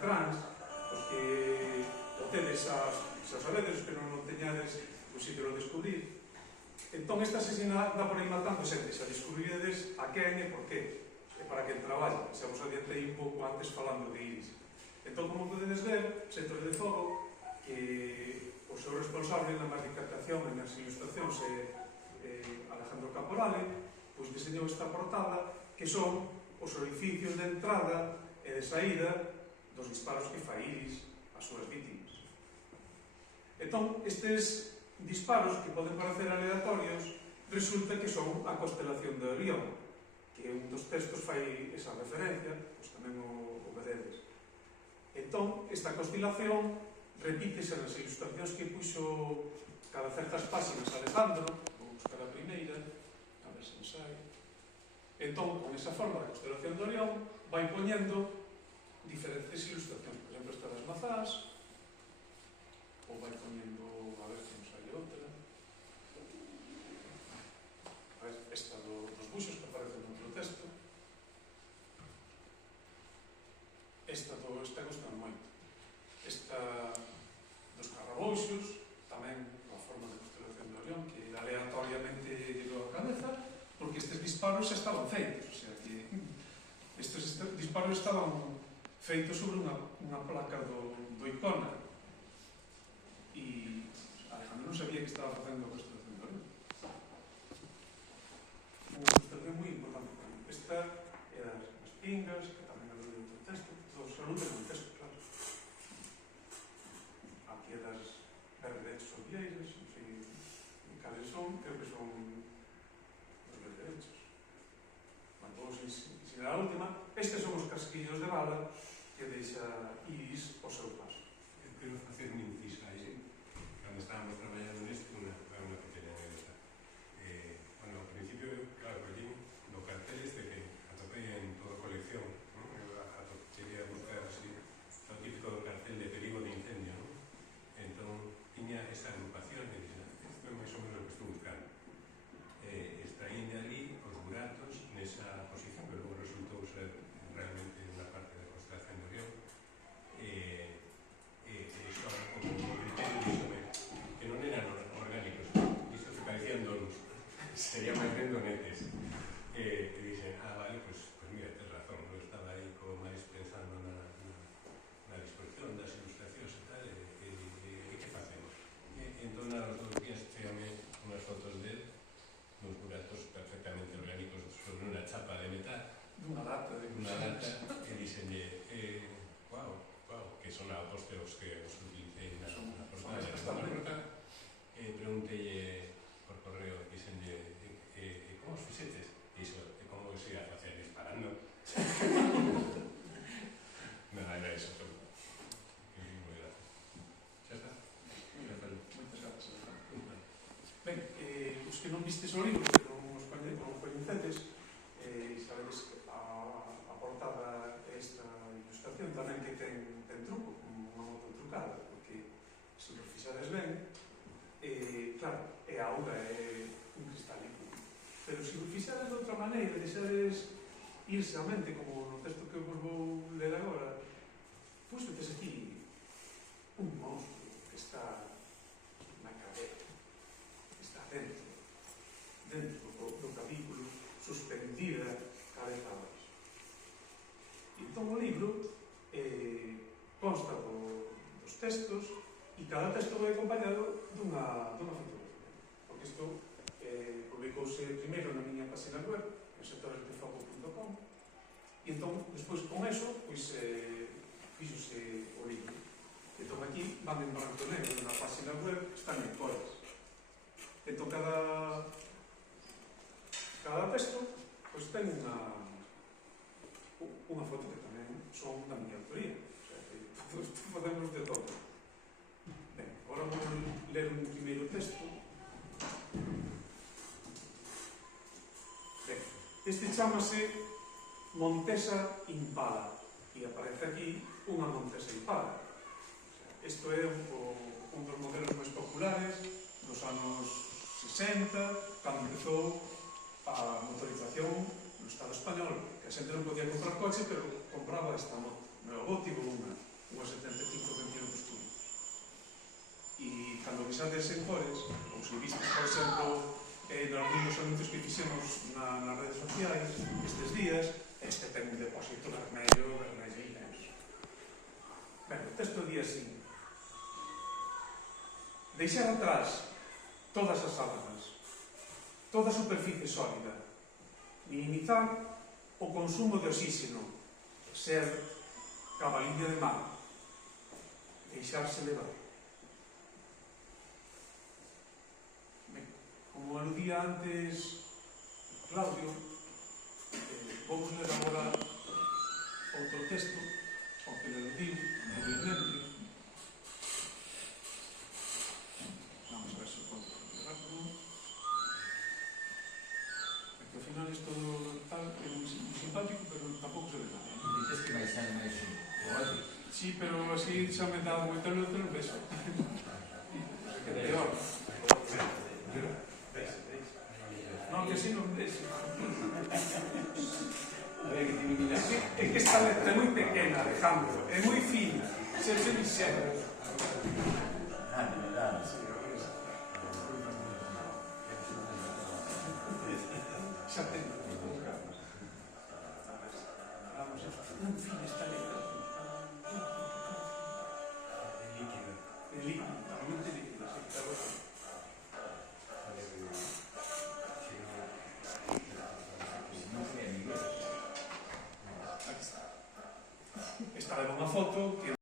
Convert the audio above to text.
trans, os que tedes xa sabedes, pero non teñades o sitio de descubrir. Entón, esta asesina dá por aí matando xente, xa descubriredes a quen e por qué, e para que traballa. Xa vos adiantei un pouco antes falando de Iris. Entón, como podedes ver, Centros de Fogo, que o seu responsable na maquetación e nas ilustracións Alejandro Caporale, pois diseñou esta portada, que son os orificios de entrada e de saída dos disparos que fai Iris ás súas vítimas. Entón, estes disparos que poden parecer aleatorios resulta que son a constelación de Orión, que un dos textos fai esa referencia, pois tamén o vededes. Entón, esta constelación repítese nas ilustracións que puxo cada certas páxinas Alejandro. Vou buscar a primeira, a ver se me sai. Entón, con esa forma de constelación de Orión, vai poñendo diferentes ilustracións. Por exemplo, esta das mazás, ou vai poñendo, a ver se me sai outra. A ver, esta dos buxos que aparece no outro texto. Esta gostan moito. Esta dos carrabouxos, tamén a forma de constelación de Orión, que aleatoriamente llegou a cabeza, porque estes disparos xa estaban feitos, o sea que estes disparos estaban feitos sobre unha placa do Icona, e Alejandro non sabía que estaba facendo a constelación de Orión. Unha constelación moi importante para mí. Esta é das pingas, que tamén alude outro texto, todos aluden un texto, claro. Aquí é das berberechos ovieiras, non sei cales son, creo que son os berberechos. Bueno, vamos ensinar a última. Estes son os casquillos de bala que deixa Iris ao seu paso. Eu quero facer un inciso aí. Cando estábamos traballando neste, unha pequena anécdota. Bueno, ao principio, claro, collín do cartel este que atopei en toda a colección, eu quería buscar así o típico do cartel de perigo de incendio, non? Entón, tiña esa agrupación e dixen, isto é máis ou menos o que estou buscando. Extraín de ali os buratos nesa posición, que logo resultou ser realmente unha parte da constelación de Orión. Iso, como criterio, díxome que non eran orgánicos, iso que parecían donos, sería máis ben donetes. E dixen, vale, pues mira, tens razón, eu estaba aí máis pensando na disposición das ilustracións e tal, e que facemos? Entón, a los 2 días cheame unhas fotos del, uns buratos perfectamente orgánicos sobre unha chapa de metal, Dunha lata, e dixenlle, guau, que son a poste os que os utilicei na portada de la porta, e preguntei por correo, dixenlle, como os fixetes? E iso, como se ia a facer disparando? Non, era iso todo. Moi gracias. Xa está? Moitas grazas. Ben, os que non vistes o libro, que non os coñecedes, sabedes que a portada é esta ilustración tamén que ten truco, como unha moto trucada, porque se lo fixades ben, claro, é auga, é un cristal líquido. Pero se lo fixades de outra maneira, deixades irse a mente, como no texto que vos vou ler agora, pois tes aquí un monstro que está na cadera, que está dentro do capítulo, suspendida cabeza abaixo. Entón o libro consta dos textos, e cada texto vai acompañado dunha fotografía, porque isto publicouse primeiro na miña página web, sectoresdefogo.com, e entón, despois con eso, pois fíxose o libro. Entón aquí van en branco e negro na página web, están en cores. Entón cada texto pois ten unha foto que tamén son da miña autoría, o sea que podemos de todo. Ben, agora vou ler un primeiro texto. Ben, este chamase Montesa Impala, e aparece aquí unha Montesa Impala. Isto é un dos modelos máis populares dos anos 60, cando empezou a motorización no Estado español, que a xente non podía comprar coche, pero compraba esta moto. Meu avó tivo unha. unhos 75 centímetros cúbicos. E cando visades en Cores, ou se vistes, por exemplo, nos anuncios que fixemos nas redes sociais estes días, este ten un depósito vermello inmenso. Ben, o texto di así: deixar atrás todas as sábanas, toda a superficie sólida, minimizar o consumo de oxígeno, ser cabaliña de mar, deixarse levar. Como aludía antes Claudio, vamos ler agora outro texto ao que le aludiu brevemente. Vamos a ver se podo rápido. Porque ao final isto tal é moi simpático, pero tampouco se ve nada. Dices que vai ser máis poético. Sí, pero así xa me dá moito no beso. Que peor. Non, que así non ves. É que esta letra é moi pequena, Alejandro, é moi fina, se dixera. Xa ten. Vamos a facer un fin esta letra. É líquida. É líquida, totalmente líquida, sí, claro. Aquí está. Esta leva unha foto que